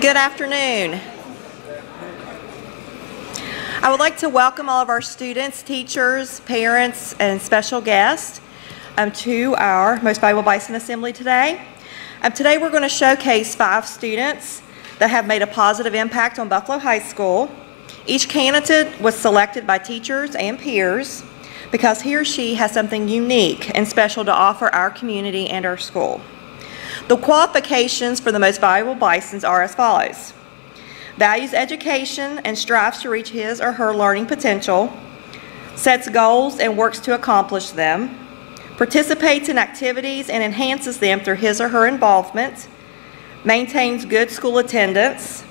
Good afternoon. I would like to welcome all of our students, teachers, parents, and special guests to our Most Valuable Bison Assembly today. Today we're going to showcase 5 students that have made a positive impact on Buffalo High School. Each candidate was selected by teachers and peers because he or she has something unique and special to offer our community and our school. The qualifications for the Most Valuable Bisons are as follows: values education and strives to reach his or her learning potential, sets goals and works to accomplish them, participates in activities and enhances them through his or her involvement, maintains good school attendance,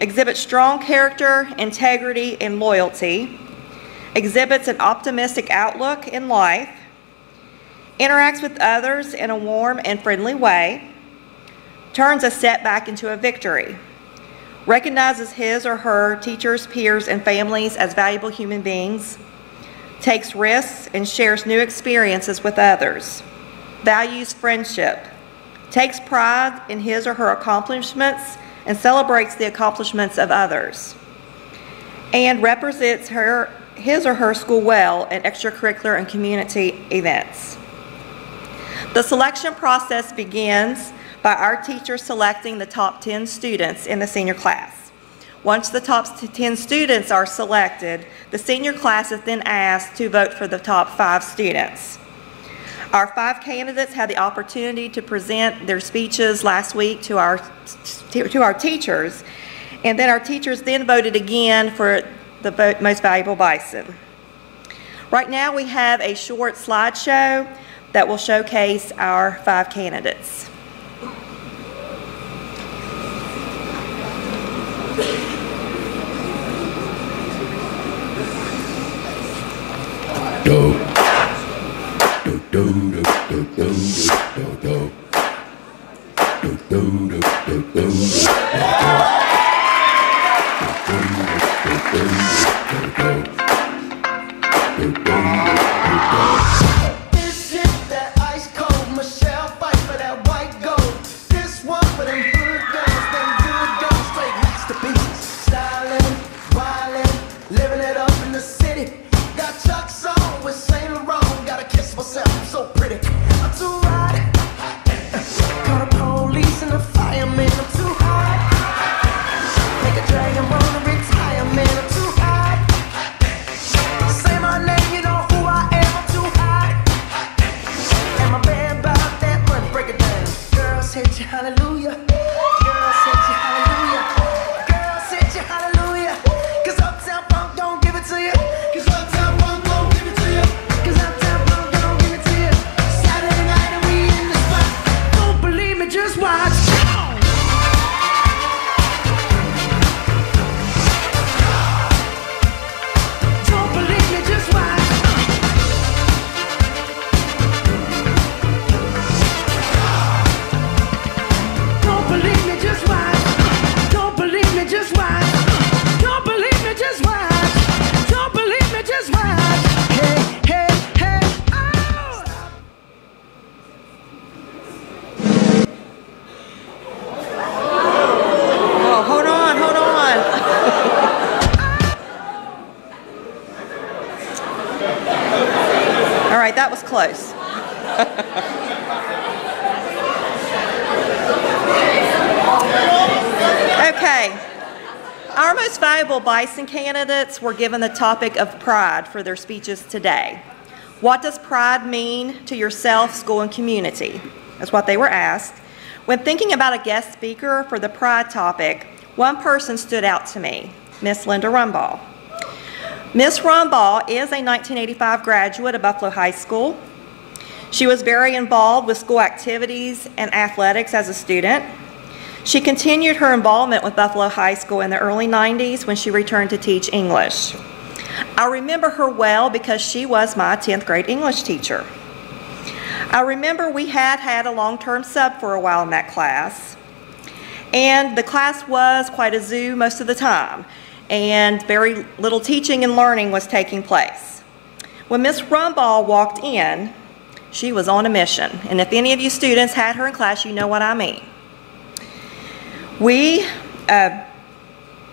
exhibits strong character, integrity, and loyalty, exhibits an optimistic outlook in life, interacts with others in a warm and friendly way, turns a setback into a victory, recognizes his or her teachers, peers, and families as valuable human beings, takes risks and shares new experiences with others, values friendship, takes pride in his or her accomplishments and celebrates the accomplishments of others, and represents his or her school well in extracurricular and community events. The selection process begins by our teachers selecting the top 10 students in the senior class. Once the top 10 students are selected, the senior class is then asked to vote for the top 5 students. Our 5 candidates had the opportunity to present their speeches last week to our teachers, and then our teachers then voted again for the Most Valuable Bison. Right now we have a short slideshow that will showcase our 5 candidates. That was close. Okay. Our Most Valuable Bison candidates were given the topic of pride for their speeches today. What does pride mean to yourself, school, and community? That's what they were asked. When thinking about a guest speaker for the pride topic, one person stood out to me, Miss Linda Rumbaugh. Ms. Rumbaugh is a 1985 graduate of Buffalo High School. She was very involved with school activities and athletics as a student. She continued her involvement with Buffalo High School in the early 90s when she returned to teach English. I remember her well because she was my 10th grade English teacher. I remember we had a long-term sub for a while in that class, and the class was quite a zoo most of the time, and very little teaching and learning was taking place. When Miss Rumbaugh walked in, she was on a mission, and if any of you students had her in class, you know what I mean. We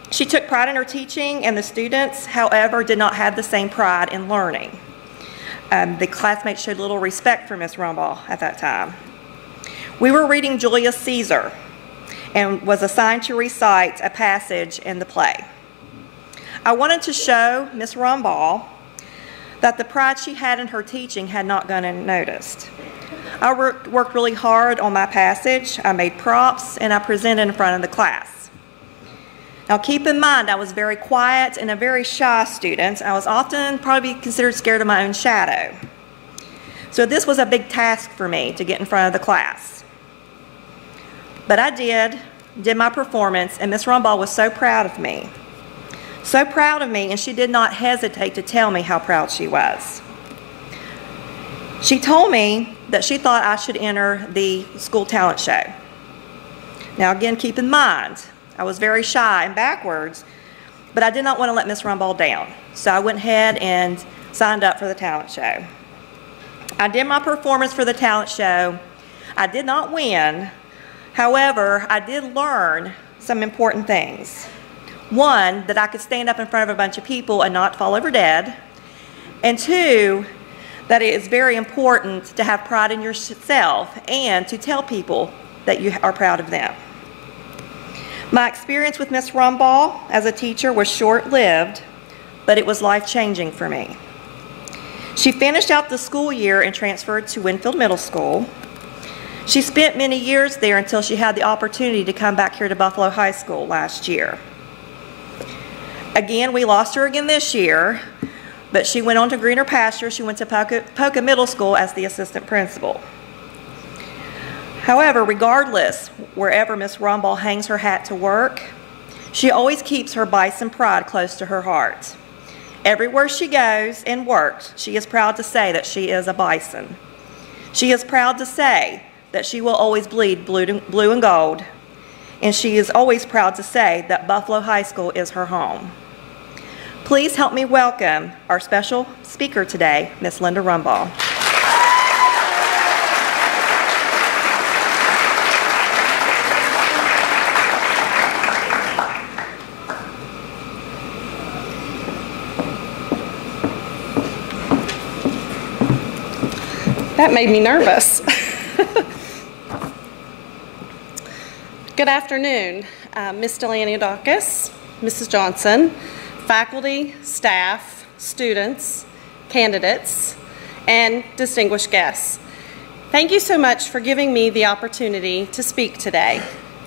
She took pride in her teaching, and the students, however, did not have the same pride in learning. The classmates showed little respect for Miss Rumball at that time. We were reading Julius Caesar and was assigned to recite a passage in the play. I wanted to show Miss Rumball that the pride she had in her teaching had not gone unnoticed. I worked really hard on my passage. I made props, and I presented in front of the class. Now keep in mind, I was very quiet and a very shy student. I was often probably considered scared of my own shadow. So this was a big task for me to get in front of the class. But I did my performance, and Miss Rumball was so proud of me. So proud of me, and she did not hesitate to tell me how proud she was. She told me that she thought I should enter the school talent show. Now again, keep in mind, I was very shy and backwards, but I did not want to let Miss Rumball down. So I went ahead and signed up for the talent show. I did my performance for the talent show. I did not win. However, I did learn some important things. One, that I could stand up in front of a bunch of people and not fall over dead. And two, that it is very important to have pride in yourself and to tell people that you are proud of them. My experience with Miss Rumball as a teacher was short-lived, but it was life-changing for me. She finished out the school year and transferred to Winfield Middle School. She spent many years there until she had the opportunity to come back here to Buffalo High School last year. Again, we lost her again this year, but she went on to greener pastures. She went to Poca Middle School as the assistant principal. However, regardless, wherever Miss Rumball hangs her hat to work, she always keeps her Bison pride close to her heart. Everywhere she goes and works, she is proud to say that she is a Bison. She is proud to say that she will always bleed blue and gold, and she is always proud to say that Buffalo High School is her home. Please help me welcome our special speaker today, Miss Linda Rumball. That made me nervous. Good afternoon, Ms. Delaniadakis, Mrs. Johnson, faculty, staff, students, candidates, and distinguished guests. Thank you so much for giving me the opportunity to speak today.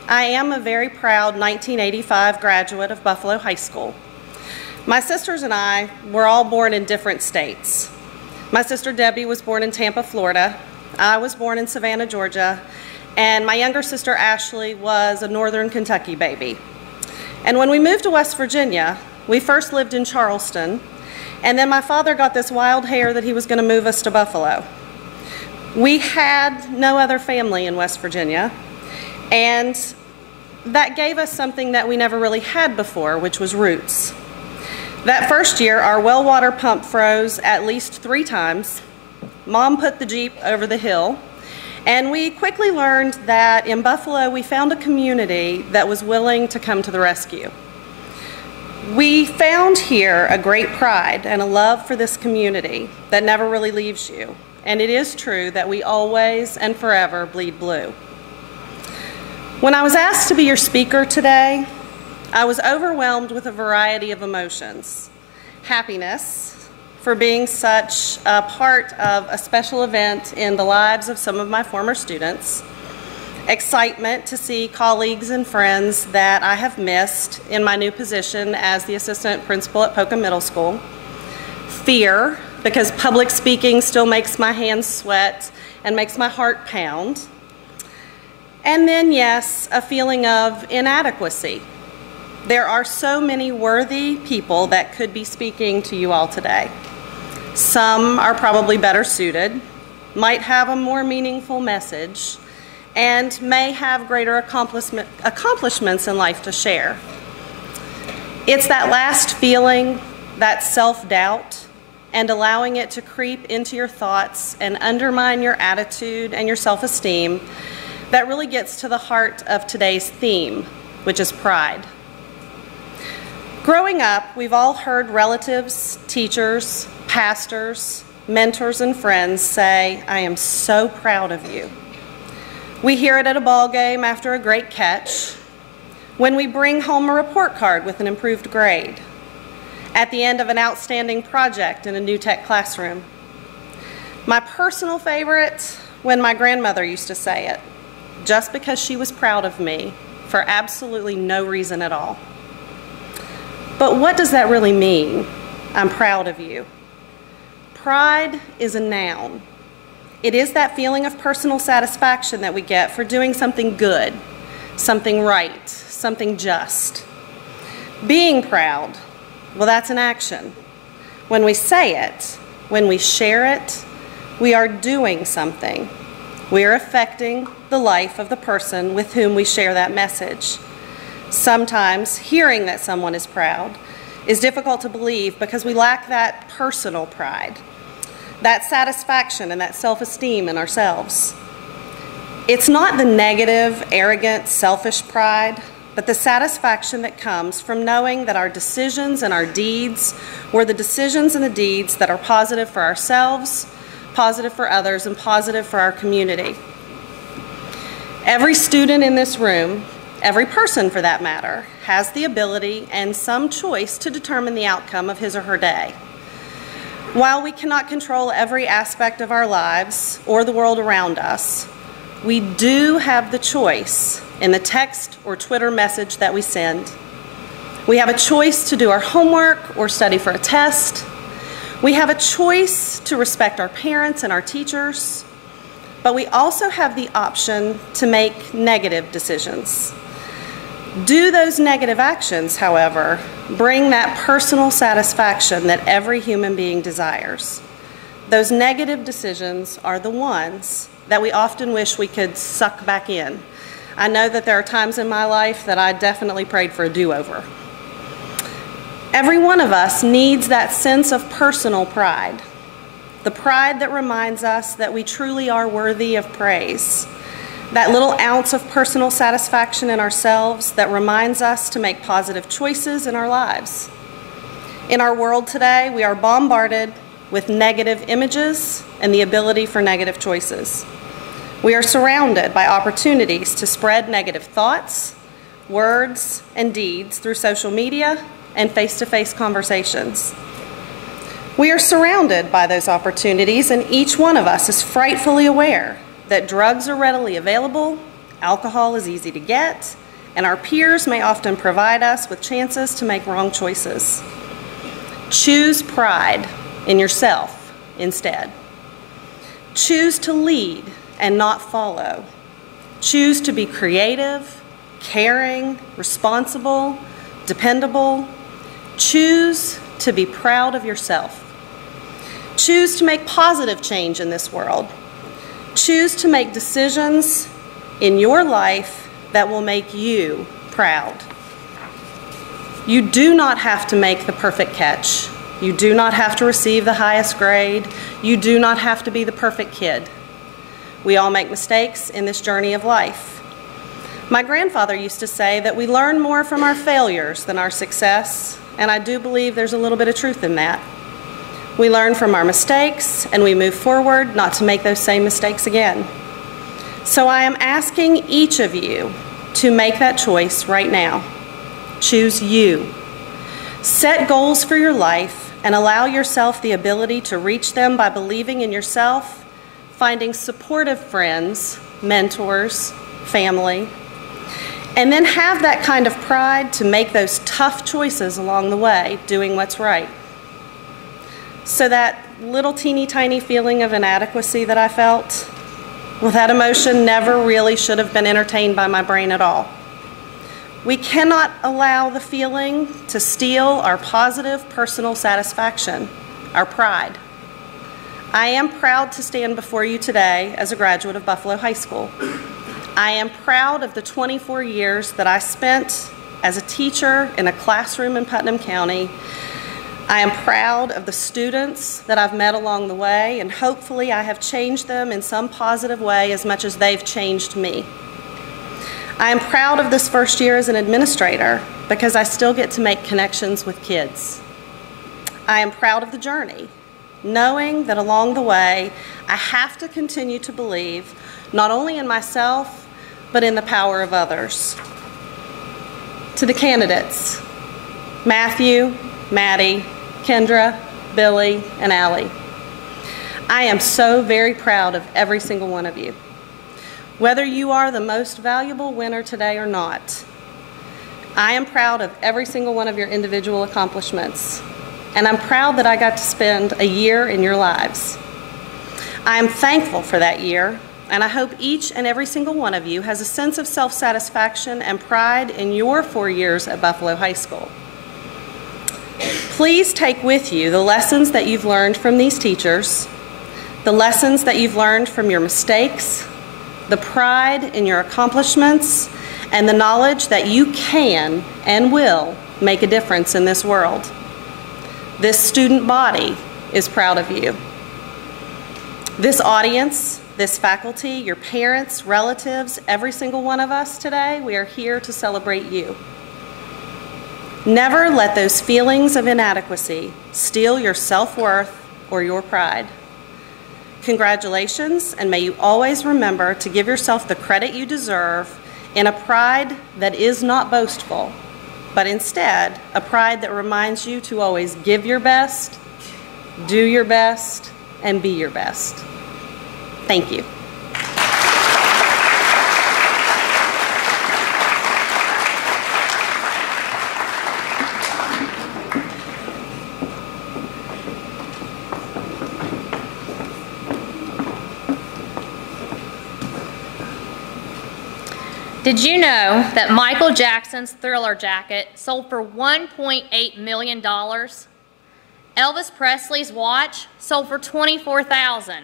I am a very proud 1985 graduate of Buffalo High School. My sisters and I were all born in different states. My sister Debbie was born in Tampa, Florida. I was born in Savannah, Georgia. And my younger sister Ashley was a Northern Kentucky baby. And when we moved to West Virginia, we first lived in Charleston, and then my father got this wild hair that he was going to move us to Buffalo. We had no other family in West Virginia, and that gave us something that we never really had before, which was roots. That first year, our well water pump froze at least 3 times. Mom put the Jeep over the hill, and we quickly learned that in Buffalo, we found a community that was willing to come to the rescue. We found here a great pride and a love for this community that never really leaves you. And it is true that we always and forever bleed blue. When I was asked to be your speaker today, I was overwhelmed with a variety of emotions. Happiness for being such a part of a special event in the lives of some of my former students. Excitement to see colleagues and friends that I have missed in my new position as the assistant principal at Poca Middle School. Fear, because public speaking still makes my hands sweat and makes my heart pound. And then, yes, a feeling of inadequacy. There are so many worthy people that could be speaking to you all today. Some are probably better suited, might have a more meaningful message, and may have greater accomplishments in life to share. It's that last feeling, that self-doubt, and allowing it to creep into your thoughts and undermine your attitude and your self-esteem that really gets to the heart of today's theme, which is pride. Growing up, we've all heard relatives, teachers, pastors, mentors, and friends say, "I am so proud of you." We hear it at a ball game after a great catch, when we bring home a report card with an improved grade, at the end of an outstanding project in a new tech classroom. My personal favorite, when my grandmother used to say it, just because she was proud of me for absolutely no reason at all. But what does that really mean? I'm proud of you. Pride is a noun. It is that feeling of personal satisfaction that we get for doing something good, something right, something just. Being proud, well, that's an action. When we say it, when we share it, we are doing something. We are affecting the life of the person with whom we share that message. Sometimes hearing that someone is proud is difficult to believe because we lack that personal pride, that satisfaction and that self-esteem in ourselves. It's not the negative, arrogant, selfish pride, but the satisfaction that comes from knowing that our decisions and our deeds were the decisions and the deeds that are positive for ourselves, positive for others, and positive for our community. Every student in this room, every person for that matter, has the ability and some choice to determine the outcome of his or her day. While we cannot control every aspect of our lives or the world around us, we do have the choice in the text or Twitter message that we send. We have a choice to do our homework or study for a test. We have a choice to respect our parents and our teachers, but we also have the option to make negative decisions. Do those negative actions, however, bring that personal satisfaction that every human being desires? Those negative decisions are the ones that we often wish we could suck back in. I know that there are times in my life that I definitely prayed for a do-over. Every one of us needs that sense of personal pride, the pride that reminds us that we truly are worthy of praise, that little ounce of personal satisfaction in ourselves that reminds us to make positive choices in our lives. In our world today, we are bombarded with negative images and the ability for negative choices. We are surrounded by opportunities to spread negative thoughts, words, and deeds through social media and face-to-face conversations. We are surrounded by those opportunities, and each one of us is frightfully aware that drugs are readily available, alcohol is easy to get, and our peers may often provide us with chances to make wrong choices. Choose pride in yourself instead. Choose to lead and not follow. Choose to be creative, caring, responsible, dependable. Choose to be proud of yourself. Choose to make positive change in this world. Choose to make decisions in your life that will make you proud. You do not have to make the perfect catch. You do not have to receive the highest grade. You do not have to be the perfect kid. We all make mistakes in this journey of life. My grandfather used to say that we learn more from our failures than our success, and I do believe there's a little bit of truth in that. We learn from our mistakes, and we move forward not to make those same mistakes again. So I am asking each of you to make that choice right now. Choose you. Set goals for your life and allow yourself the ability to reach them by believing in yourself, finding supportive friends, mentors, family, and then have that kind of pride to make those tough choices along the way, doing what's right. So that little teeny tiny feeling of inadequacy that I felt, well, that emotion never really should have been entertained by my brain at all. We cannot allow the feeling to steal our positive personal satisfaction, our pride. I am proud to stand before you today as a graduate of Buffalo High School. I am proud of the 24 years that I spent as a teacher in a classroom in Putnam County. I am proud of the students that I've met along the way, and hopefully I have changed them in some positive way as much as they've changed me. I am proud of this first year as an administrator because I still get to make connections with kids. I am proud of the journey, knowing that along the way, I have to continue to believe not only in myself, but in the power of others. To the candidates, Matthew, Maddie, Kendra, Billy, and Allie, I am so very proud of every single one of you. Whether you are the most valuable winner today or not, I am proud of every single one of your individual accomplishments, and I'm proud that I got to spend a year in your lives. I am thankful for that year, and I hope each and every single one of you has a sense of self-satisfaction and pride in your 4 years at Buffalo High School. Please take with you the lessons that you've learned from these teachers, the lessons that you've learned from your mistakes, the pride in your accomplishments, and the knowledge that you can and will make a difference in this world. This student body is proud of you. This audience, this faculty, your parents, relatives, every single one of us today, we are here to celebrate you. Never let those feelings of inadequacy steal your self-worth or your pride. Congratulations, and may you always remember to give yourself the credit you deserve in a pride that is not boastful, but instead a pride that reminds you to always give your best, do your best, and be your best. Thank you. Did you know that Michael Jackson's Thriller jacket sold for $1.8 million? Elvis Presley's watch sold for $24,000.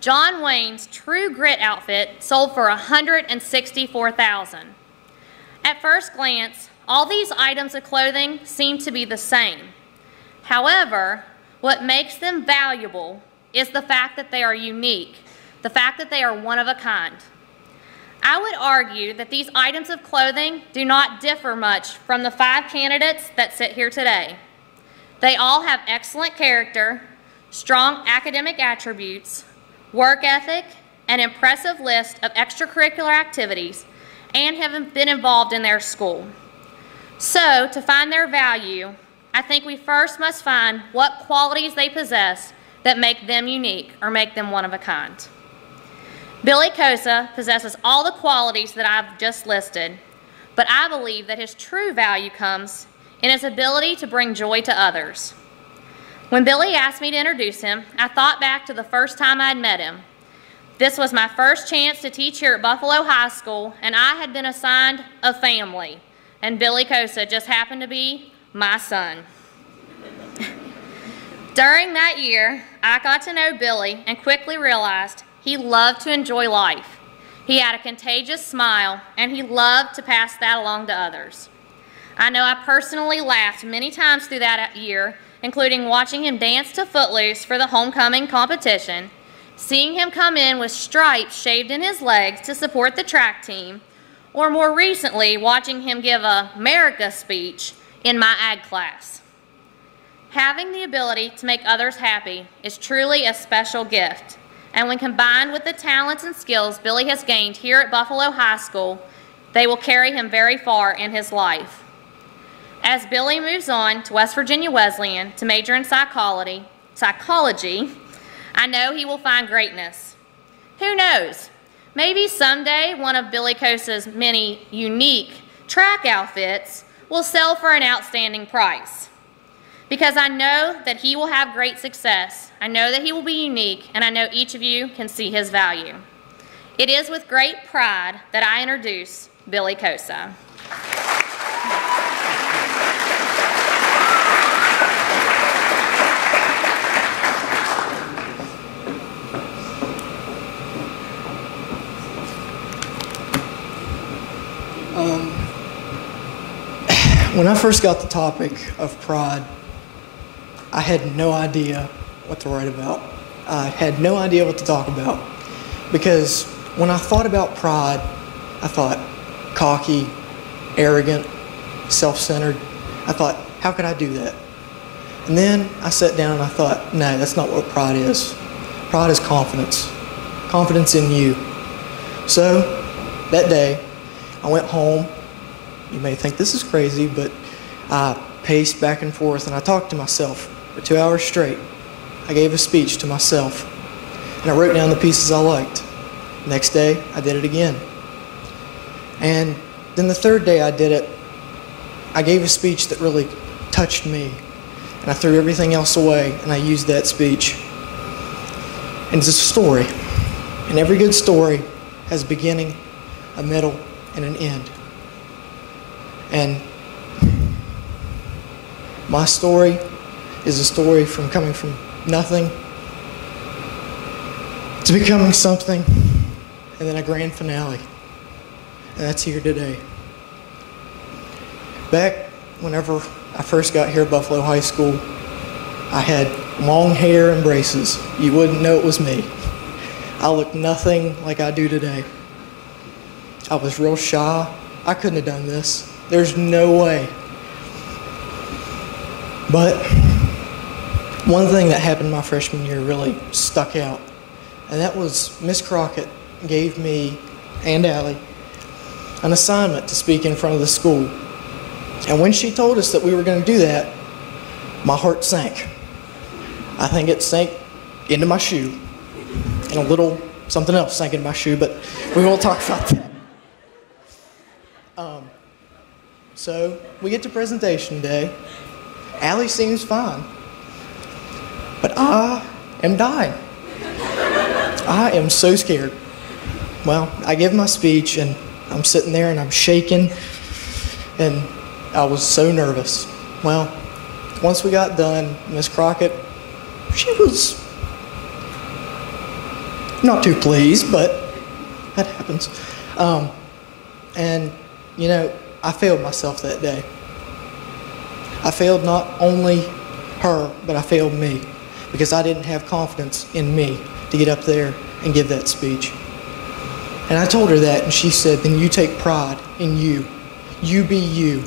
John Wayne's True Grit outfit sold for $164,000. At first glance, all these items of clothing seem to be the same. However, what makes them valuable is the fact that they are unique, the fact that they are one of a kind. I would argue that these items of clothing do not differ much from the 5 candidates that sit here today. They all have excellent character, strong academic attributes, work ethic, an impressive list of extracurricular activities, and have been involved in their school. So, to find their value, I think we first must find what qualities they possess that make them unique or make them one of a kind. Billy Cosa possesses all the qualities that I've just listed, but I believe that his true value comes in his ability to bring joy to others. When Billy asked me to introduce him, I thought back to the first time I'd met him. This was my first chance to teach here at Buffalo High School, and I had been assigned a family, and Billy Cosa just happened to be my son. During that year, I got to know Billy and quickly realized he loved to enjoy life. He had a contagious smile, and he loved to pass that along to others. I know I personally laughed many times through that year, including watching him dance to Footloose for the homecoming competition, seeing him come in with stripes shaved in his legs to support the track team, or more recently, watching him give a America speech in my ag class. Having the ability to make others happy is truly a special gift. And when combined with the talents and skills Billy has gained here at Buffalo High School, they will carry him very far in his life. As Billy moves on to West Virginia Wesleyan to major in psychology, I know he will find greatness. Who knows? Maybe someday one of Billy Cosa's many unique track outfits will sell for an outstanding price. Because I know that he will have great success. I know that he will be unique, and I know each of you can see his value. It is with great pride that I introduce Billy Cosa. When I first got the topic of pride, I had no idea what to write about. I had no idea what to talk about, because when I thought about pride, I thought, cocky, arrogant, self-centered. I thought, how could I do that? And then I sat down and I thought, no, that's not what pride is. Pride is confidence. Confidence in you. So that day, I went home. You may think this is crazy, but I paced back and forth and I talked to myself for 2 hours straight. I gave a speech to myself and I wrote down the pieces I liked. Next day, I did it again. And then the third day I did it, I gave a speech that really touched me. And I threw everything else away and I used that speech. And it's a story. And every good story has a beginning, a middle, and an end. And my story is a story from coming from nothing to becoming something, and then a grand finale. And that's here today. Back whenever I first got here at Buffalo High School, I had long hair and braces. You wouldn't know it was me. I looked nothing like I do today. I was real shy. I couldn't have done this. There's no way. But one thing that happened my freshman year really stuck out, and that was Miss Crockett gave me and Allie an assignment to speak in front of the school. And when she told us that we were going to do that, my heart sank. I think it sank into my shoe, and a little something else sank into my shoe, but we won't talk about that. So we get to presentation day. Allie seems fine, but I am dying. I am so scared. Well, I give my speech and I'm sitting there and I'm shaking and I was so nervous. Well, once we got done, Miss Crockett, she was not too pleased, but that happens. And, you know, I failed myself that day. I failed not only her, but I failed me because I didn't have confidence in me to get up there and give that speech. And I told her that, and she said, then you take pride in you. You be you.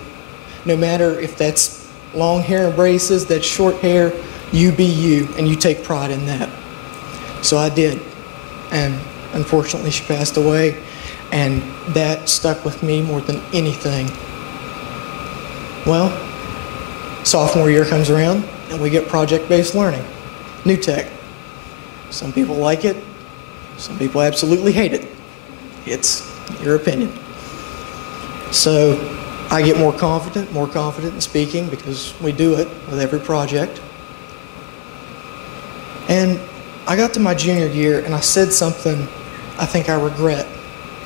No matter if that's long hair and braces, that's short hair, you be you, and you take pride in that. So I did. And unfortunately, she passed away, and that stuck with me more than anything. Well, sophomore year comes around, and we get project-based learning, new tech. Some people like it, some people absolutely hate it. It's your opinion. So I get more confident in speaking because we do it with every project. And I got to my junior year and I said something I think I regret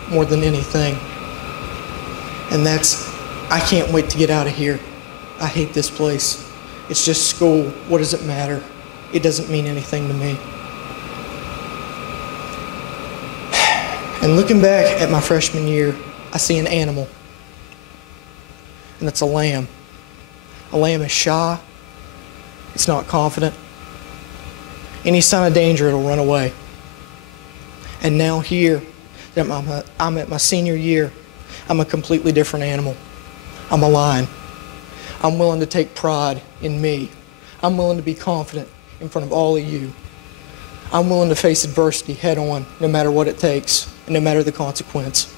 more than anything. And that's, I can't wait to get out of here. I hate this place. It's just school. What does it matter? It doesn't mean anything to me. And looking back at my freshman year, I see an animal. And it's a lamb. A lamb is shy. It's not confident. Any sign of danger, it'll run away. And now here, that I'm at my senior year, I'm a completely different animal. I'm a lion. I'm willing to take pride in me. I'm willing to be confident in front of all of you. I'm willing to face adversity head on, no matter what it takes, and no matter the consequence.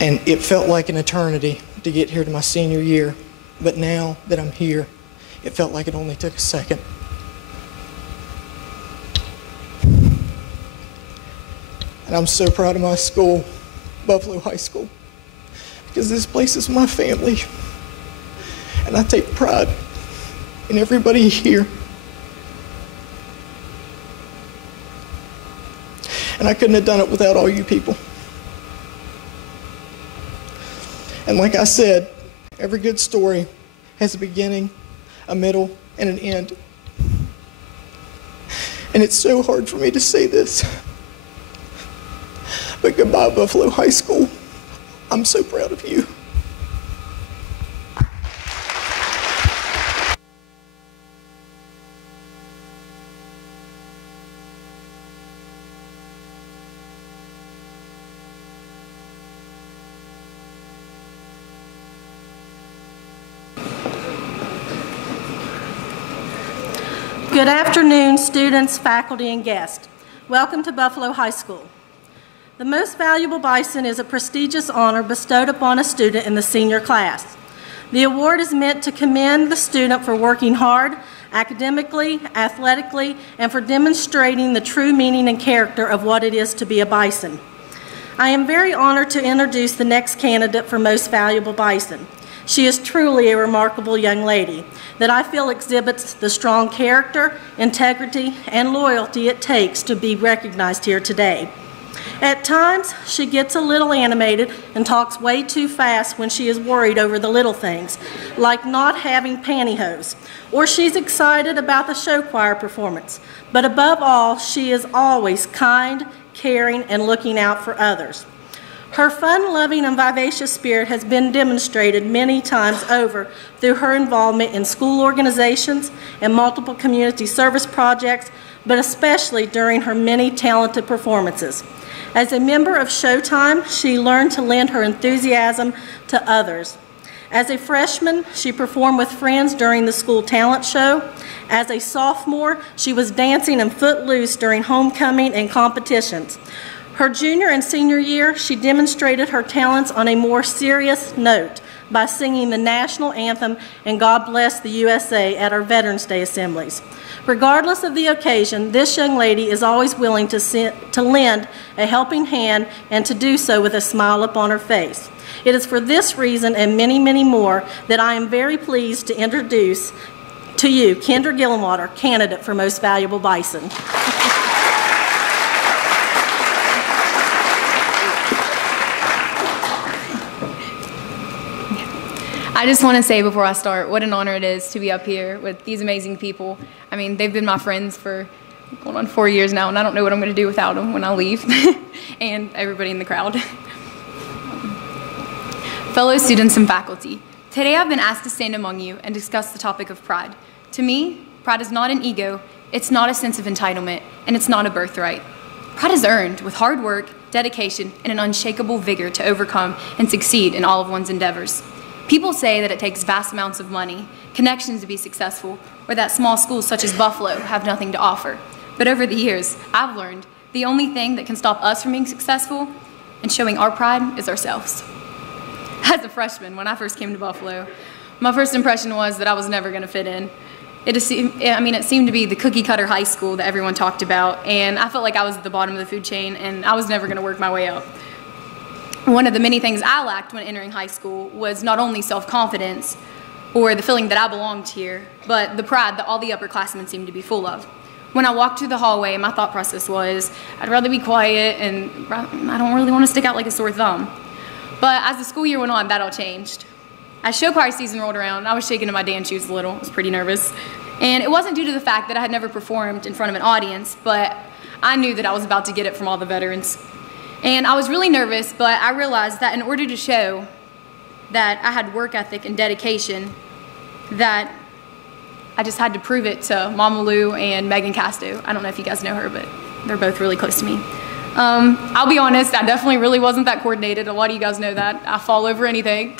And it felt like an eternity to get here to my senior year, but now that I'm here, it felt like it only took a second. And I'm so proud of my school, Buffalo High School, because this place is my family. And I take pride in everybody here. And I couldn't have done it without all you people. And like I said, every good story has a beginning, a middle, and an end. And it's so hard for me to say this. But goodbye, Buffalo High School. I'm so proud of you. Good afternoon, students, faculty, and guests. Welcome to Buffalo High School. The Most Valuable Bison is a prestigious honor bestowed upon a student in the senior class. The award is meant to commend the student for working hard, academically, athletically, and for demonstrating the true meaning and character of what it is to be a Bison. I am very honored to introduce the next candidate for Most Valuable Bison. She is truly a remarkable young lady that I feel exhibits the strong character, integrity, and loyalty it takes to be recognized here today. At times, she gets a little animated and talks way too fast when she is worried over the little things, like not having pantyhose, or she's excited about the show choir performance. But above all, she is always kind, caring, and looking out for others. Her fun-loving and vivacious spirit has been demonstrated many times over through her involvement in school organizations and multiple community service projects, but especially during her many talented performances. As a member of Showtime, she learned to lend her enthusiasm to others. As a freshman, she performed with friends during the school talent show. As a sophomore, she was dancing in Footloose during homecoming and competitions. Her junior and senior year, she demonstrated her talents on a more serious note by singing the national anthem and God Bless the USA at our Veterans Day assemblies. Regardless of the occasion, this young lady is always willing to lend a helping hand and to do so with a smile upon her face. It is for this reason and many, many more that I am very pleased to introduce to you Kendra Gillenwater, candidate for Most Valuable Bison. I just want to say before I start what an honor it is to be up here with these amazing people. I mean, they've been my friends for going on 4 years now, and I don't know what I'm going to do without them when I leave, and everybody in the crowd. Fellow students and faculty, today I've been asked to stand among you and discuss the topic of pride. To me, pride is not an ego, it's not a sense of entitlement, and it's not a birthright. Pride is earned with hard work, dedication, and an unshakable vigor to overcome and succeed in all of one's endeavors. People say that it takes vast amounts of money, connections to be successful, or that small schools such as Buffalo have nothing to offer. But over the years, I've learned the only thing that can stop us from being successful and showing our pride is ourselves. As a freshman, when I first came to Buffalo, my first impression was that I was never going to fit in. It seemed to be the cookie-cutter high school that everyone talked about, and I felt like I was at the bottom of the food chain, and I was never going to work my way up. One of the many things I lacked when entering high school was not only self-confidence or the feeling that I belonged here, but the pride that all the upperclassmen seemed to be full of. When I walked through the hallway, my thought process was, I'd rather be quiet and I don't really want to stick out like a sore thumb. But as the school year went on, that all changed. As show choir season rolled around, I was shaking in my dance shoes a little. I was pretty nervous. And it wasn't due to the fact that I had never performed in front of an audience, but I knew that I was about to get it from all the veterans. And I was really nervous, but I realized that in order to show that I had work ethic and dedication, that I just had to prove it to Mama Lou and Megan Casto. I don't know if you guys know her, but they're both really close to me. I'll be honest, I definitely really wasn't that coordinated. A lot of you guys know that. I fall over anything.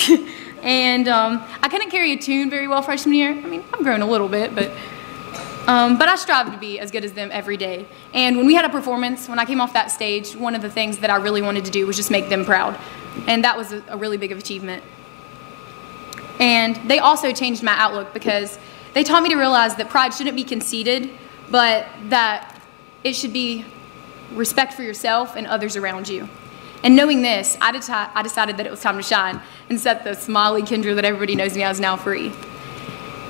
And I couldn't carry a tune very well freshman year. I mean, I've grown a little bit, but I strive to be as good as them every day. And when we had a performance, when I came off that stage, one of the things that I really wanted to do was just make them proud. And that was a really big achievement. And they also changed my outlook because they taught me to realize that pride shouldn't be conceited, but that it should be respect for yourself and others around you. And knowing this, I decided that it was time to shine and set the smiley Kendra that everybody knows me as now free.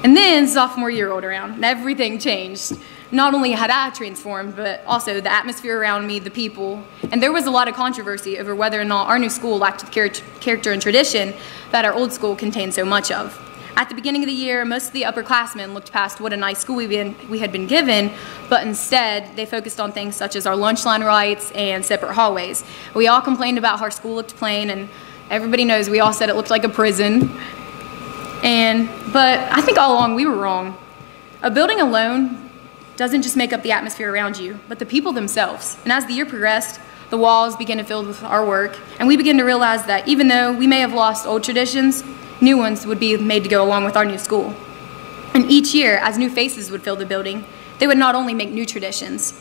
And then sophomore year rolled around and everything changed. Not only had I transformed, but also the atmosphere around me, the people. And there was a lot of controversy over whether or not our new school lacked the character and tradition that our old school contained so much of. At the beginning of the year, most of the upperclassmen looked past what a nice school we had been given, but instead they focused on things such as our lunch line rights and separate hallways. We all complained about how our school looked plain, and everybody knows we all said it looked like a prison. But I think all along we were wrong. A building alone doesn't just make up the atmosphere around you, but the people themselves. And as the year progressed, the walls began to fill with our work, and we began to realize that even though we may have lost old traditions, new ones would be made to go along with our new school. And each year, as new faces would fill the building, they would not only make new traditions,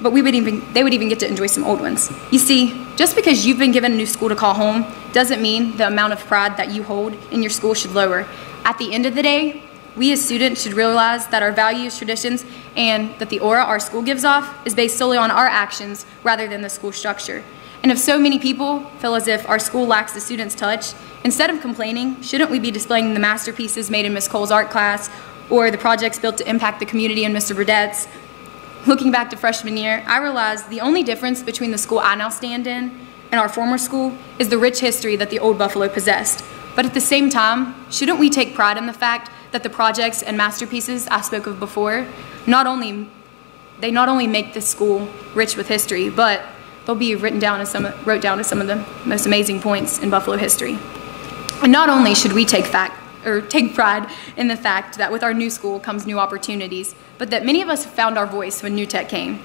but they would even get to enjoy some old ones. You see, just because you've been given a new school to call home doesn't mean the amount of pride that you hold in your school should lower. At the end of the day, we as students should realize that our values, traditions, and that the aura our school gives off is based solely on our actions rather than the school structure. And if so many people feel as if our school lacks the students' touch, instead of complaining, shouldn't we be displaying the masterpieces made in Ms. Cole's art class or the projects built to impact the community in Mr. Burdett's? Looking back to freshman year, I realized the only difference between the school I now stand in and our former school is the rich history that the old Buffalo possessed. But at the same time, shouldn't we take pride in the fact that the projects and masterpieces I spoke of before, not only make this school rich with history, but they'll be wrote down as some of the most amazing points in Buffalo history. And not only should we take pride in the fact that with our new school comes new opportunities, but that many of us found our voice when New Tech came.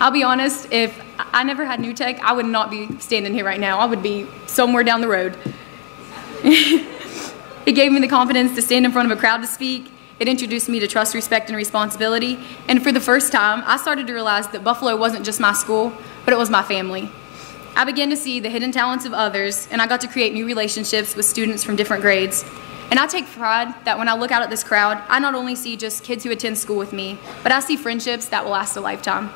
I'll be honest, if I never had New Tech, I would not be standing here right now. I would be somewhere down the road. It gave me the confidence to stand in front of a crowd to speak. It introduced me to trust, respect, and responsibility. And for the first time, I started to realize that Buffalo wasn't just my school, but it was my family. I began to see the hidden talents of others, and I got to create new relationships with students from different grades. And I take pride that when I look out at this crowd, I not only see just kids who attend school with me, but I see friendships that will last a lifetime.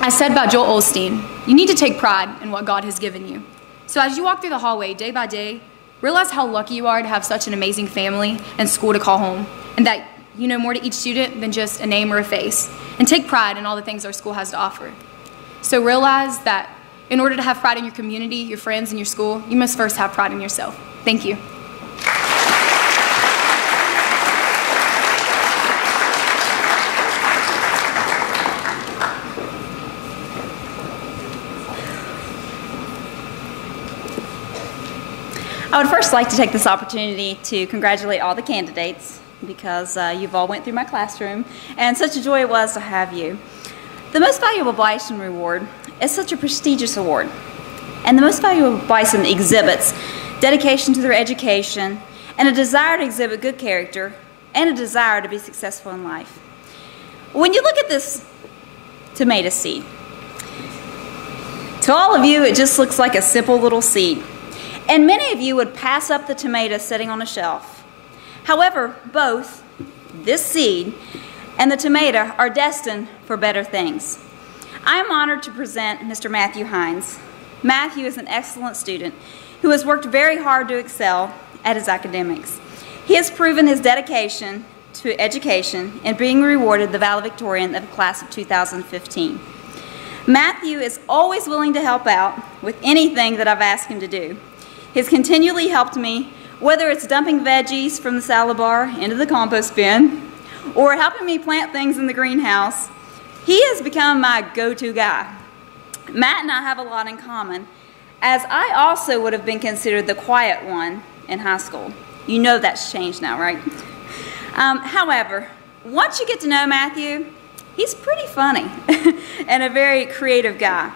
As said by Joel Osteen, you need to take pride in what God has given you. So as you walk through the hallway day by day, realize how lucky you are to have such an amazing family and school to call home, and that you know more to each student than just a name or a face. And take pride in all the things our school has to offer. So realize that in order to have pride in your community, your friends, and your school, you must first have pride in yourself. Thank you. I would first like to take this opportunity to congratulate all the candidates because you've all went through my classroom, and such a joy it was to have you. The Most Valuable Bison Award is such a prestigious award, and the Most Valuable Bison exhibits dedication to their education and a desire to exhibit good character and a desire to be successful in life. When you look at this tomato seed, to all of you it just looks like a simple little seed, and many of you would pass up the tomato sitting on a shelf. However, both this seed and the tomato are destined for better things. I am honored to present Mr. Matthew Hines. Matthew is an excellent student who has worked very hard to excel at his academics. He has proven his dedication to education and being rewarded the valedictorian of the class of 2015. Matthew is always willing to help out with anything that I've asked him to do. He has continually helped me, whether it's dumping veggies from the salad bar into the compost bin or helping me plant things in the greenhouse. He has become my go-to guy. Matt and I have a lot in common, as I also would have been considered the quiet one in high school. You know that's changed now, right? However, once you get to know Matthew, he's pretty funny and a very creative guy.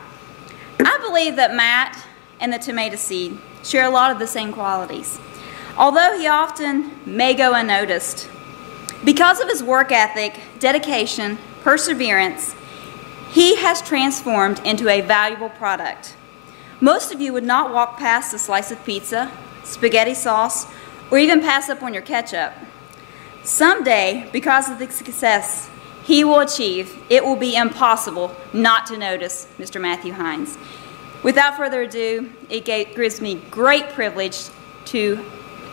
I believe that Matt and the tomato seed share a lot of the same qualities, although he often may go unnoticed. Because of his work ethic, dedication, perseverance, he has transformed into a valuable product. Most of you would not walk past a slice of pizza, spaghetti sauce, or even pass up on your ketchup. Someday, because of the success he will achieve, it will be impossible not to notice Mr. Matthew Hines. Without further ado, it gives me great privilege to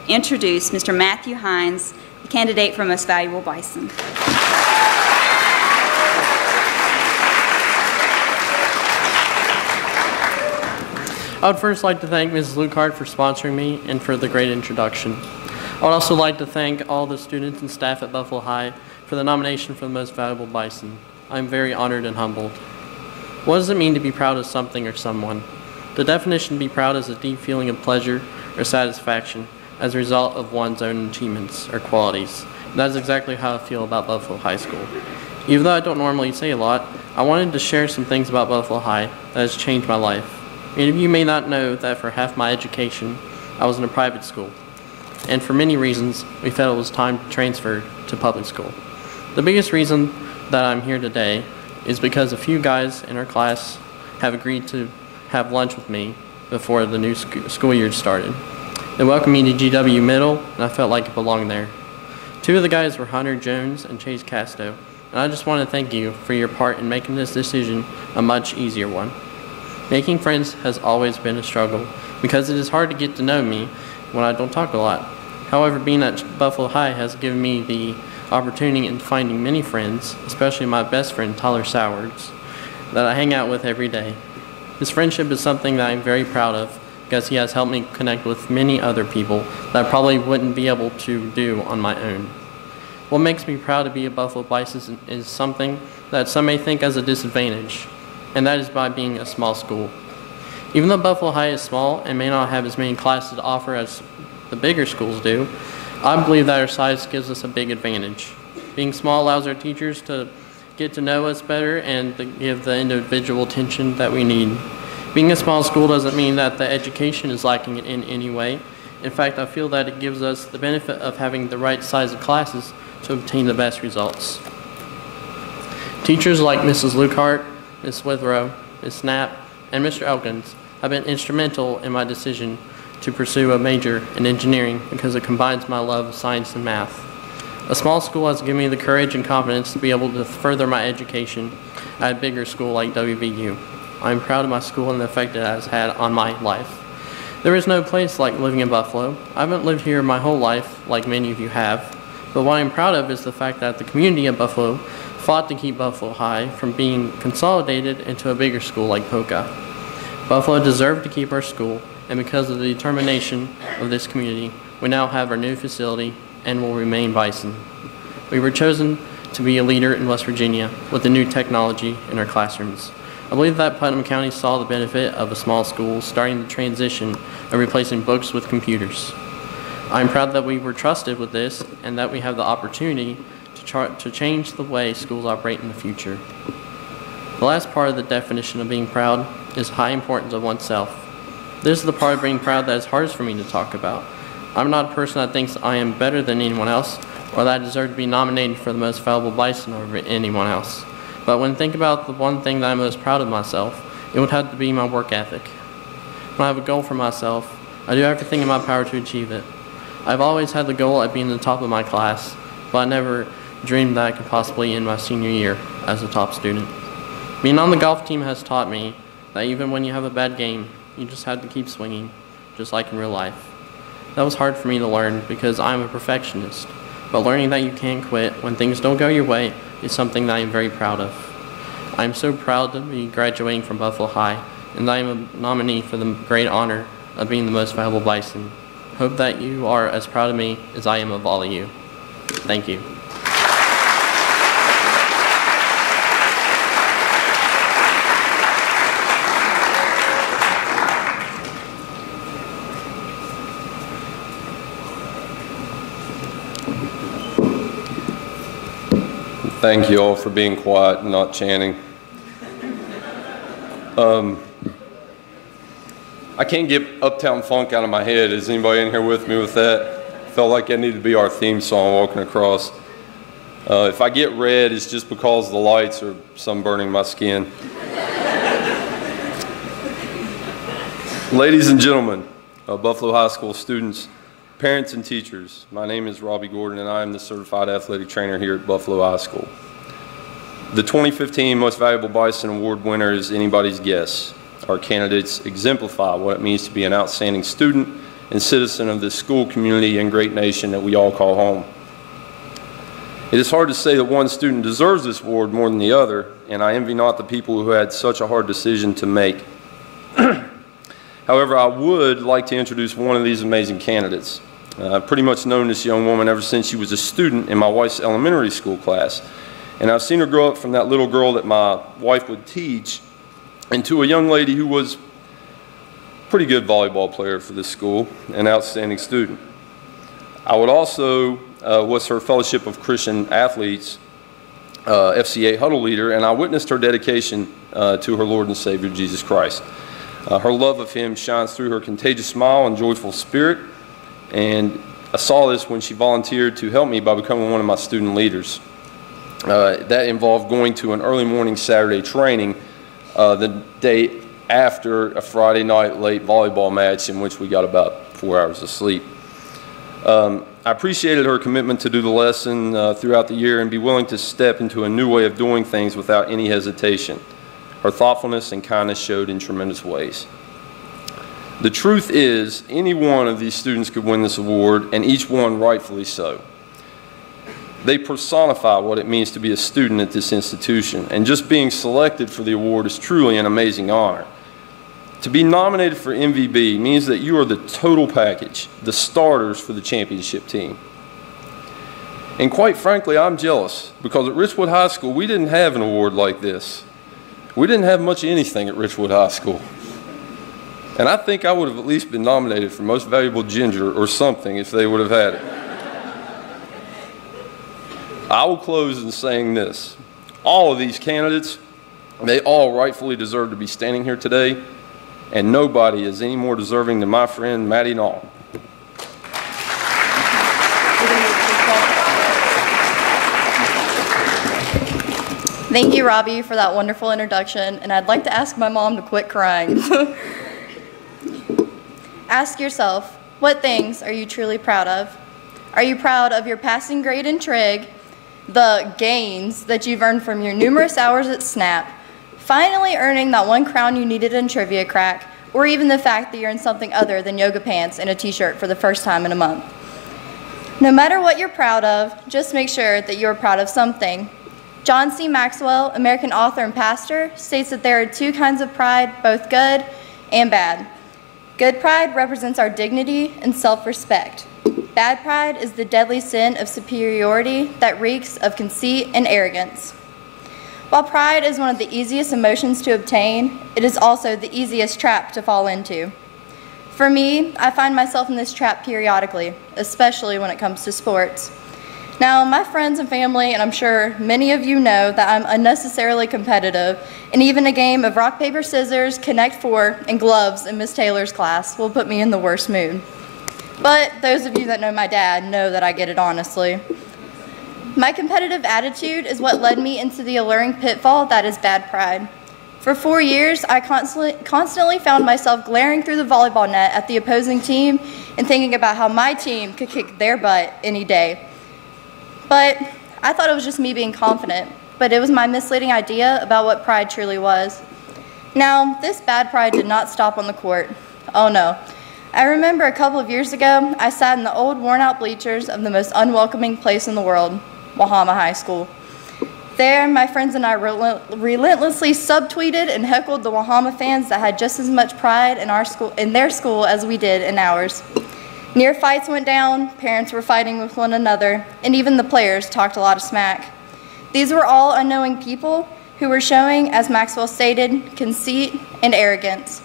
introduce Mr. Matthew Hines, the candidate for Most Valuable Bison. I would first like to thank Mrs. Lucard for sponsoring me and for the great introduction. I would also like to thank all the students and staff at Buffalo High for the nomination for the Most Valuable Bison. I am very honored and humbled. What does it mean to be proud of something or someone? The definition to be proud is a deep feeling of pleasure or satisfaction as a result of one's own achievements or qualities. And that is exactly how I feel about Buffalo High School. Even though I don't normally say a lot, I wanted to share some things about Buffalo High that has changed my life. Many of you may not know that for half my education, I was in a private school. And for many reasons, we felt it was time to transfer to public school. The biggest reason that I'm here today is because a few guys in our class have agreed to have lunch with me before the new school year started. They welcomed me to GW Middle, and I felt like I belonged there. Two of the guys were Hunter Jones and Chase Casto, and I just want to thank you for your part in making this decision a much easier one. Making friends has always been a struggle because it is hard to get to know me when I don't talk a lot. However, being at Buffalo High has given me the opportunity in finding many friends, especially my best friend Tyler Sowards, that I hang out with every day. His friendship is something that I'm very proud of because he has helped me connect with many other people that I probably wouldn't be able to do on my own. What makes me proud to be a Buffalo Bison is something that some may think as a disadvantage, and that is by being a small school. Even though Buffalo High is small and may not have as many classes to offer as the bigger schools do, I believe that our size gives us a big advantage. Being small allows our teachers to get to know us better and to give the individual attention that we need. Being a small school doesn't mean that the education is lacking in any way. In fact, I feel that it gives us the benefit of having the right size of classes to obtain the best results. Teachers like Mrs. Luckhart, Ms. Withrow, Ms. Knapp, and Mr. Elkins have been instrumental in my decision to pursue a major in engineering because it combines my love of science and math. A small school has given me the courage and confidence to be able to further my education at a bigger school like WVU. I am proud of my school and the effect it has had on my life. There is no place like living in Buffalo. I haven't lived here my whole life like many of you have, but what I'm proud of is the fact that the community of Buffalo fought to keep Buffalo High from being consolidated into a bigger school like Poca. Buffalo deserved to keep our school, and because of the determination of this community, we now have our new facility and will remain Bison. We were chosen to be a leader in West Virginia with the new technology in our classrooms. I believe that Putnam County saw the benefit of a small school starting the transition of replacing books with computers. I'm proud that we were trusted with this and that we have the opportunity to change the way schools operate in the future. The last part of the definition of being proud is high importance of oneself. This is the part of being proud that is hardest for me to talk about. I'm not a person that thinks I am better than anyone else or that I deserve to be nominated for the most valuable Bison over anyone else. But when I think about the one thing that I'm most proud of myself, it would have to be my work ethic. When I have a goal for myself, I do everything in my power to achieve it. I've always had the goal of being the top of my class, but I never dreamed that I could possibly end my senior year as a top student. Being on the golf team has taught me that even when you have a bad game, you just have to keep swinging, just like in real life. That was hard for me to learn because I'm a perfectionist, but learning that you can't quit when things don't go your way is something that I am very proud of. I am so proud to be graduating from Buffalo High, and I am a nominee for the great honor of being the most valuable Bison. Hope that you are as proud of me as I am of all of you. Thank you. Thank you all for being quiet and not chanting. I can't get Uptown Funk out of my head. Is anybody in here with me with that? Felt like it needed to be our theme song walking across. If I get red, it's just because the lights are sunburning my skin. Ladies and gentlemen, Buffalo High School students, parents and teachers, my name is Robbie Gordon and I am the Certified Athletic Trainer here at Buffalo High School. The 2015 Most Valuable Bison Award winner is anybody's guess. Our candidates exemplify what it means to be an outstanding student and citizen of this school community and great nation that we all call home. It is hard to say that one student deserves this award more than the other, and I envy not the people who had such a hard decision to make. However, I would like to introduce one of these amazing candidates. I've pretty much known this young woman ever since she was a student in my wife's elementary school class. And I've seen her grow up from that little girl that my wife would teach into a young lady who was a pretty good volleyball player for this school, an outstanding student. I would also was her Fellowship of Christian Athletes, FCA huddle leader, and I witnessed her dedication to her Lord and Savior, Jesus Christ. Her love of Him shines through her contagious smile and joyful spirit, and I saw this when she volunteered to help me by becoming one of my student leaders. That involved going to an early morning Saturday training the day after a Friday night late volleyball match in which we got about 4 hours of sleep. I appreciated her commitment to do the lesson throughout the year and be willing to step into a new way of doing things without any hesitation. Her thoughtfulness and kindness showed in tremendous ways. The truth is, any one of these students could win this award, and each one rightfully so. They personify what it means to be a student at this institution, and just being selected for the award is truly an amazing honor. To be nominated for MVB means that you are the total package, the starters for the championship team. And quite frankly, I'm jealous, because at Richwood High School, we didn't have an award like this. We didn't have much of anything at Richwood High School. And I think I would have at least been nominated for Most Valuable Ginger or something if they would have had it. I will close in saying this. All of these candidates, they all rightfully deserve to be standing here today, and nobody is any more deserving than my friend Maddie Nall. Thank you, Robbie, for that wonderful introduction, and I'd like to ask my mom to quit crying. Ask yourself, what things are you truly proud of? Are you proud of your passing grade in trig, the gains that you've earned from your numerous hours at SNAP, finally earning that one crown you needed in Trivia Crack, or even the fact that you're in something other than yoga pants and a t-shirt for the first time in a month? No matter what you're proud of, just make sure that you're proud of something. John C. Maxwell, American author and pastor, states that there are two kinds of pride, both good and bad. Good pride represents our dignity and self-respect. Bad pride is the deadly sin of superiority that reeks of conceit and arrogance. While pride is one of the easiest emotions to obtain, it is also the easiest trap to fall into. For me, I find myself in this trap periodically, especially when it comes to sports. Now, my friends and family, and I'm sure many of you know that I'm unnecessarily competitive, and even a game of rock, paper, scissors, Connect Four, and gloves in Miss Taylor's class will put me in the worst mood. But those of you that know my dad know that I get it honestly. My competitive attitude is what led me into the alluring pitfall that is bad pride. For 4 years, I constantly found myself glaring through the volleyball net at the opposing team and thinking about how my team could kick their butt any day. But I thought it was just me being confident, but it was my misleading idea about what pride truly was. Now, this bad pride did not stop on the court. Oh no. I remember a couple of years ago, I sat in the old worn-out bleachers of the most unwelcoming place in the world, Wahama High School. There, my friends and I relentlessly subtweeted and heckled the Wahama fans that had just as much pride in their school as we did in ours. Near fights went down, parents were fighting with one another, and even the players talked a lot of smack. These were all unknowing people who were showing, as Maxwell stated, conceit and arrogance.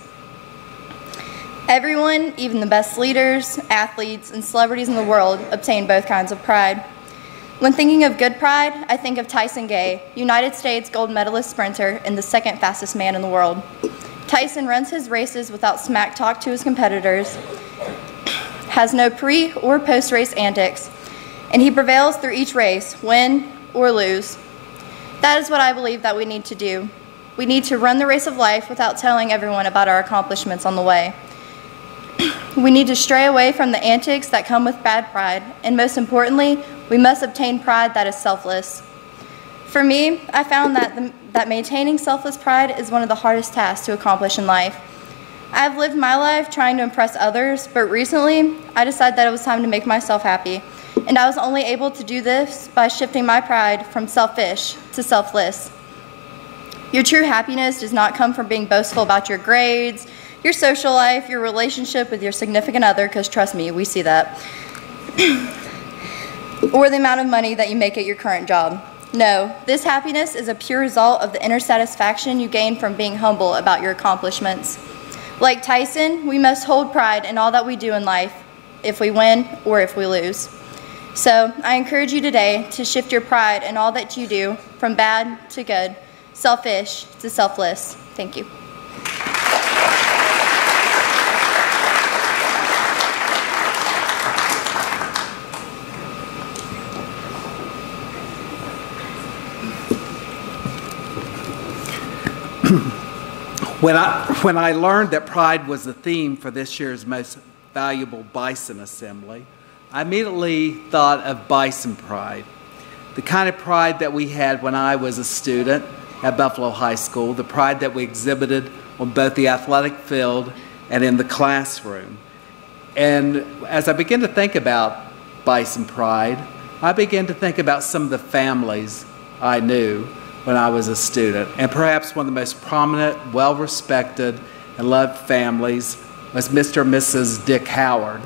Everyone, even the best leaders, athletes, and celebrities in the world, obtain both kinds of pride. When thinking of good pride, I think of Tyson Gay, United States gold medalist sprinter and the second fastest man in the world. Tyson runs his races without smack talk to his competitors, has no pre- or post-race antics, and he prevails through each race, win or lose. That is what I believe that we need to do. We need to run the race of life without telling everyone about our accomplishments on the way. We need to stray away from the antics that come with bad pride, and most importantly, we must obtain pride that is selfless. For me, I found that maintaining selfless pride is one of the hardest tasks to accomplish in life. I've lived my life trying to impress others, but recently I decided that it was time to make myself happy, and I was only able to do this by shifting my pride from selfish to selfless. Your true happiness does not come from being boastful about your grades, your social life, your relationship with your significant other, because trust me, we see that, or the amount of money that you make at your current job. No, this happiness is a pure result of the inner satisfaction you gain from being humble about your accomplishments. Like Tyson, we must hold pride in all that we do in life, if we win or if we lose. So I encourage you today to shift your pride in all that you do from bad to good, selfish to selfless. Thank you. When I learned that pride was the theme for this year's Most Valuable Bison Assembly, I immediately thought of Bison pride, the kind of pride that we had when I was a student at Buffalo High School, the pride that we exhibited on both the athletic field and in the classroom. And as I began to think about Bison pride, I began to think about some of the families I knew when I was a student. And perhaps one of the most prominent, well-respected, and loved families was Mr. and Mrs. Dick Howard,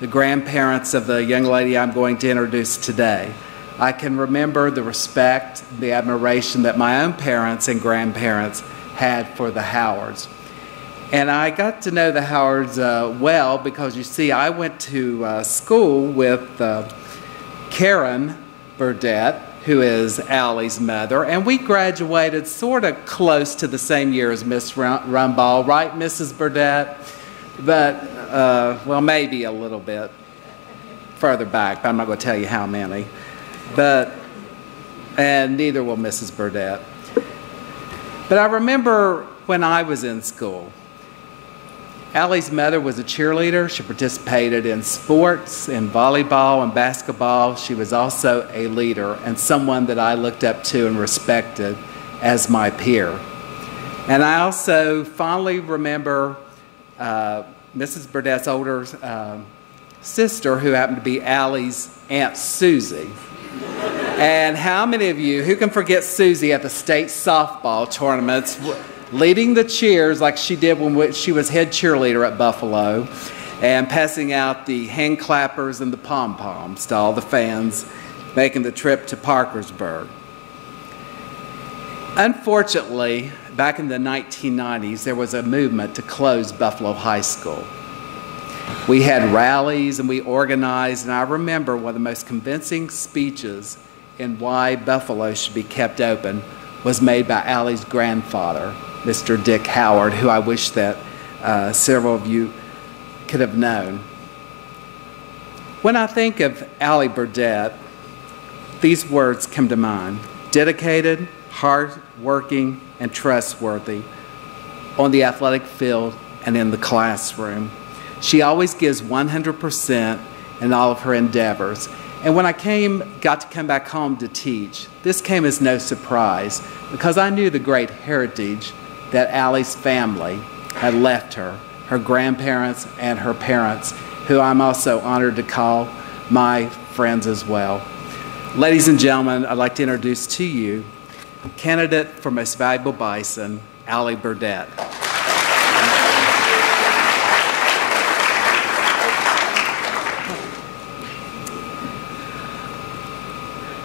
the grandparents of the young lady I'm going to introduce today. I can remember the respect, the admiration that my own parents and grandparents had for the Howards. And I got to know the Howards well because, you see, I went to school with Karen Burdett, who is Allie's mother, and we graduated sort of close to the same year as Miss Rumball, right, Mrs. Burdett? But, well, maybe a little bit further back, but I'm not going to tell you how many. And neither will Mrs. Burdett. But I remember when I was in school, Allie's mother was a cheerleader. She participated in sports, in volleyball and basketball. She was also a leader and someone that I looked up to and respected as my peer. And I also fondly remember Mrs. Burdett's older sister, who happened to be Allie's Aunt Susie. And how many of you, who can forget Susie at the state softball tournaments, leading the cheers like she did when she was head cheerleader at Buffalo, and passing out the hand clappers and the pom-poms to all the fans making the trip to Parkersburg. Unfortunately, back in the 1990s, there was a movement to close Buffalo High School. We had rallies and we organized, and I remember one of the most convincing speeches in why Buffalo should be kept open was made by Allie's grandfather, Mr. Dick Howard, who I wish that several of you could have known. When I think of Allie Burdett, these words come to mind: dedicated, hard-working, and trustworthy on the athletic field and in the classroom. She always gives 100% in all of her endeavors. And when I got to come back home to teach, this came as no surprise because I knew the great heritage that Allie's family had left her, her grandparents and her parents, who I'm also honored to call my friends as well. Ladies and gentlemen, I'd like to introduce to you candidate for Most Valuable Bison, Allie Burdett.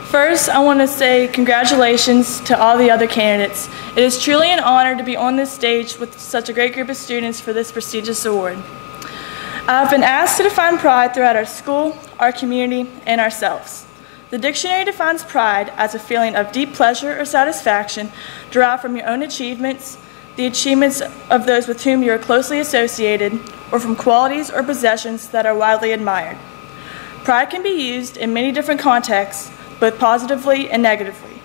First, I want to say congratulations to all the other candidates. It is truly an honor to be on this stage with such a great group of students for this prestigious award. I've been asked to define pride throughout our school, our community, and ourselves. The dictionary defines pride as a feeling of deep pleasure or satisfaction derived from your own achievements, the achievements of those with whom you are closely associated, or from qualities or possessions that are widely admired. Pride can be used in many different contexts, both positively and negatively.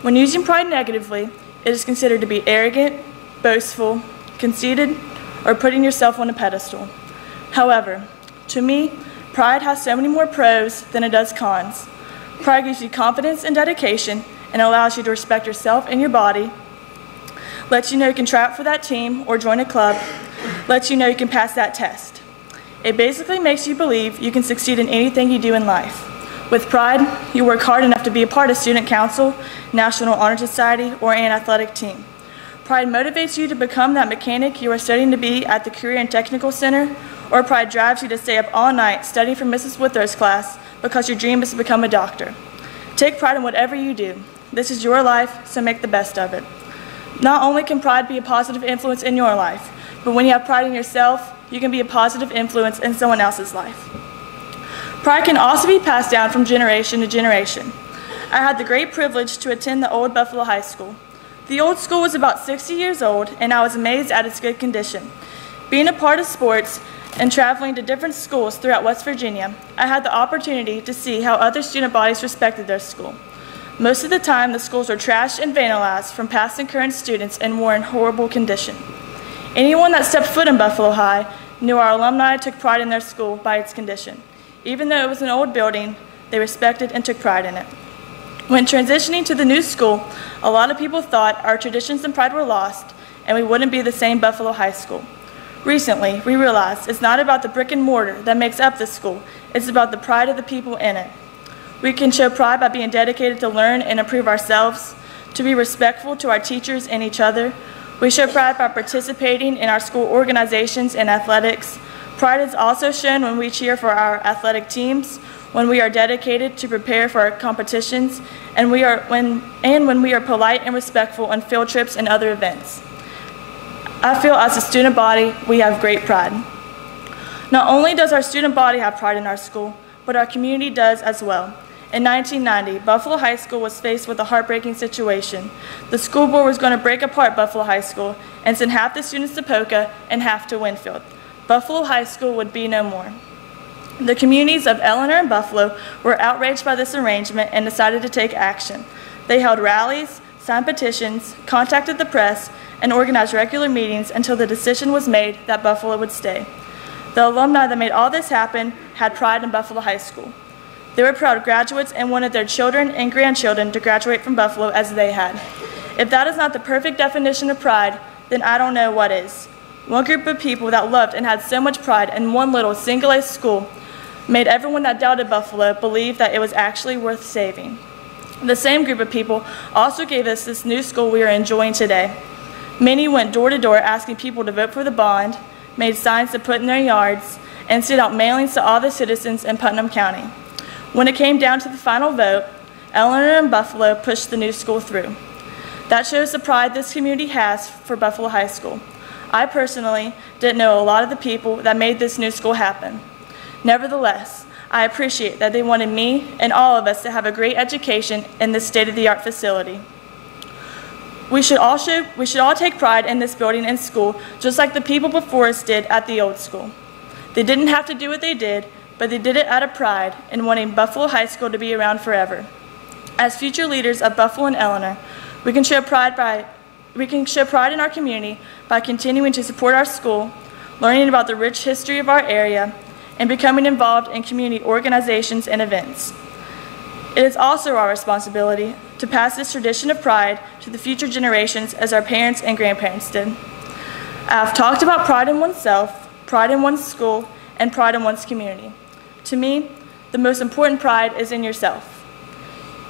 When using pride negatively, it is considered to be arrogant, boastful, conceited, or putting yourself on a pedestal. However, to me, pride has so many more pros than it does cons. Pride gives you confidence and dedication and allows you to respect yourself and your body, lets you know you can try out for that team or join a club, lets you know you can pass that test. It basically makes you believe you can succeed in anything you do in life. With pride, you work hard enough to be a part of student council, National Honor Society, or an athletic team. Pride motivates you to become that mechanic you are studying to be at the Career and Technical Center, or pride drives you to stay up all night studying for Mrs. Wither's class because your dream is to become a doctor. Take pride in whatever you do. This is your life, so make the best of it. Not only can pride be a positive influence in your life, but when you have pride in yourself, you can be a positive influence in someone else's life. Pride can also be passed down from generation to generation. I had the great privilege to attend the old Buffalo High School. The old school was about 60 years old, and I was amazed at its good condition. Being a part of sports and traveling to different schools throughout West Virginia, I had the opportunity to see how other student bodies respected their school. Most of the time, the schools were trashed and vandalized from past and current students and were in horrible condition. Anyone that stepped foot in Buffalo High knew our alumni took pride in their school by its condition. Even though it was an old building, they respected and took pride in it. When transitioning to the new school, a lot of people thought our traditions and pride were lost and we wouldn't be the same Buffalo High School. Recently, we realized it's not about the brick and mortar that makes up this school, it's about the pride of the people in it. We can show pride by being dedicated to learn and improve ourselves, to be respectful to our teachers and each other. We show pride by participating in our school organizations and athletics. Pride is also shown when we cheer for our athletic teams, when we are dedicated to prepare for our competitions, and when we are polite and respectful on field trips and other events. I feel as a student body, we have great pride. Not only does our student body have pride in our school, but our community does as well. In 1990, Buffalo High School was faced with a heartbreaking situation. The school board was going to break apart Buffalo High School and send half the students to Poca and half to Winfield. Buffalo High School would be no more. The communities of Eleanor and Buffalo were outraged by this arrangement and decided to take action. They held rallies, signed petitions, contacted the press, and organized regular meetings until the decision was made that Buffalo would stay. The alumni that made all this happen had pride in Buffalo High School. They were proud graduates and wanted their children and grandchildren to graduate from Buffalo as they had. If that is not the perfect definition of pride, then I don't know what is. One group of people that loved and had so much pride in one little single-A school made everyone that doubted Buffalo believe that it was actually worth saving. The same group of people also gave us this new school we are enjoying today. Many went door to door asking people to vote for the bond, made signs to put in their yards, and sent out mailings to all the citizens in Putnam County. When it came down to the final vote, Eleanor and Buffalo pushed the new school through. That shows the pride this community has for Buffalo High School. I personally didn't know a lot of the people that made this new school happen. Nevertheless, I appreciate that they wanted me and all of us to have a great education in this state-of-the-art facility. We should all take pride in this building and school, just like the people before us did at the old school. They didn't have to do what they did, but they did it out of pride in wanting Buffalo High School to be around forever. As future leaders of Buffalo and Eleanor, we can show pride in our community by continuing to support our school, learning about the rich history of our area, and becoming involved in community organizations and events. It is also our responsibility to pass this tradition of pride to the future generations as our parents and grandparents did. I have talked about pride in oneself, pride in one's school, and pride in one's community. To me, the most important pride is in yourself.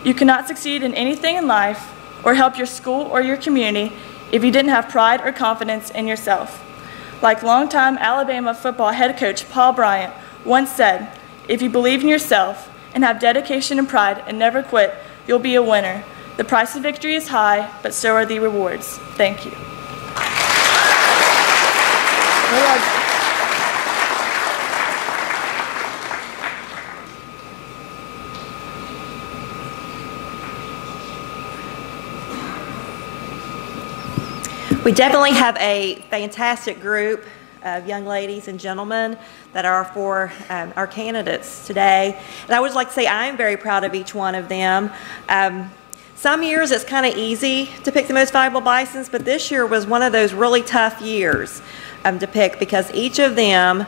You cannot succeed in anything in life or help your school or your community if you didn't have pride or confidence in yourself. Like longtime Alabama football head coach Paul Bryant once said, "If you believe in yourself and have dedication and pride and never quit, you'll be a winner. The price of victory is high, but so are the rewards." Thank you. We definitely have a fantastic group of young ladies and gentlemen that are for our candidates today. And I would like to say I am very proud of each one of them. Some years it's kind of easy to pick the most valuable Bisons, but this year was one of those really tough years to pick because each of them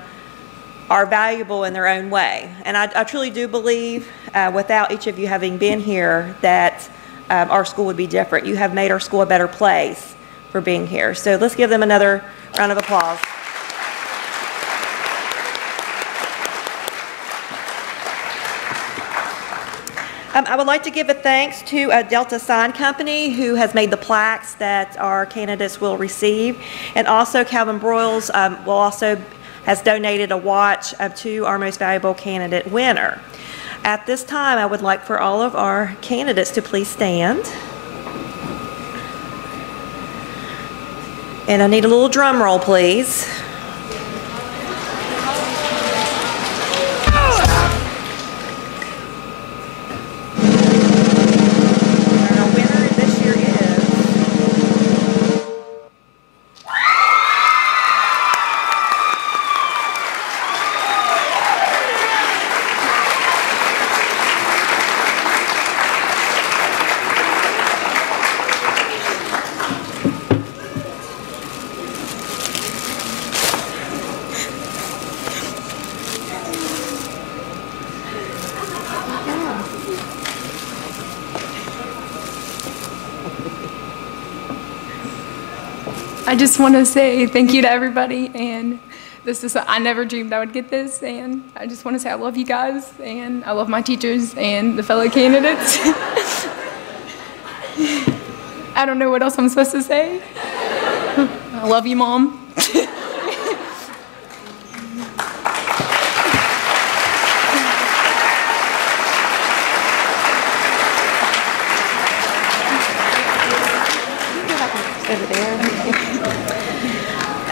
are valuable in their own way. And I truly do believe without each of you having been here that our school would be different. You have made our school a better place for being here. So let's give them another round of applause. I would like to give a thanks to Delta Sign Company, who has made the plaques that our candidates will receive, and also Calvin Broyles has donated a watch to our most valuable candidate winner. At this time, I would like for all of our candidates to please stand. And I need a little drum roll, please. I just want to say thank you to everybody, and I never dreamed I would get this, and I just want to say I love you guys, and I love my teachers and the fellow candidates. I don't know what else I'm supposed to say. I love you, Mom.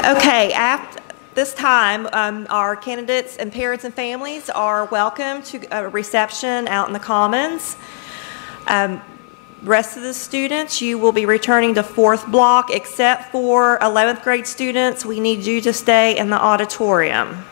Okay, after this time, our candidates and parents and families are welcome to a reception out in the Commons. Rest of the students, you will be returning to 4th block, except for 11th grade students. We need you to stay in the auditorium.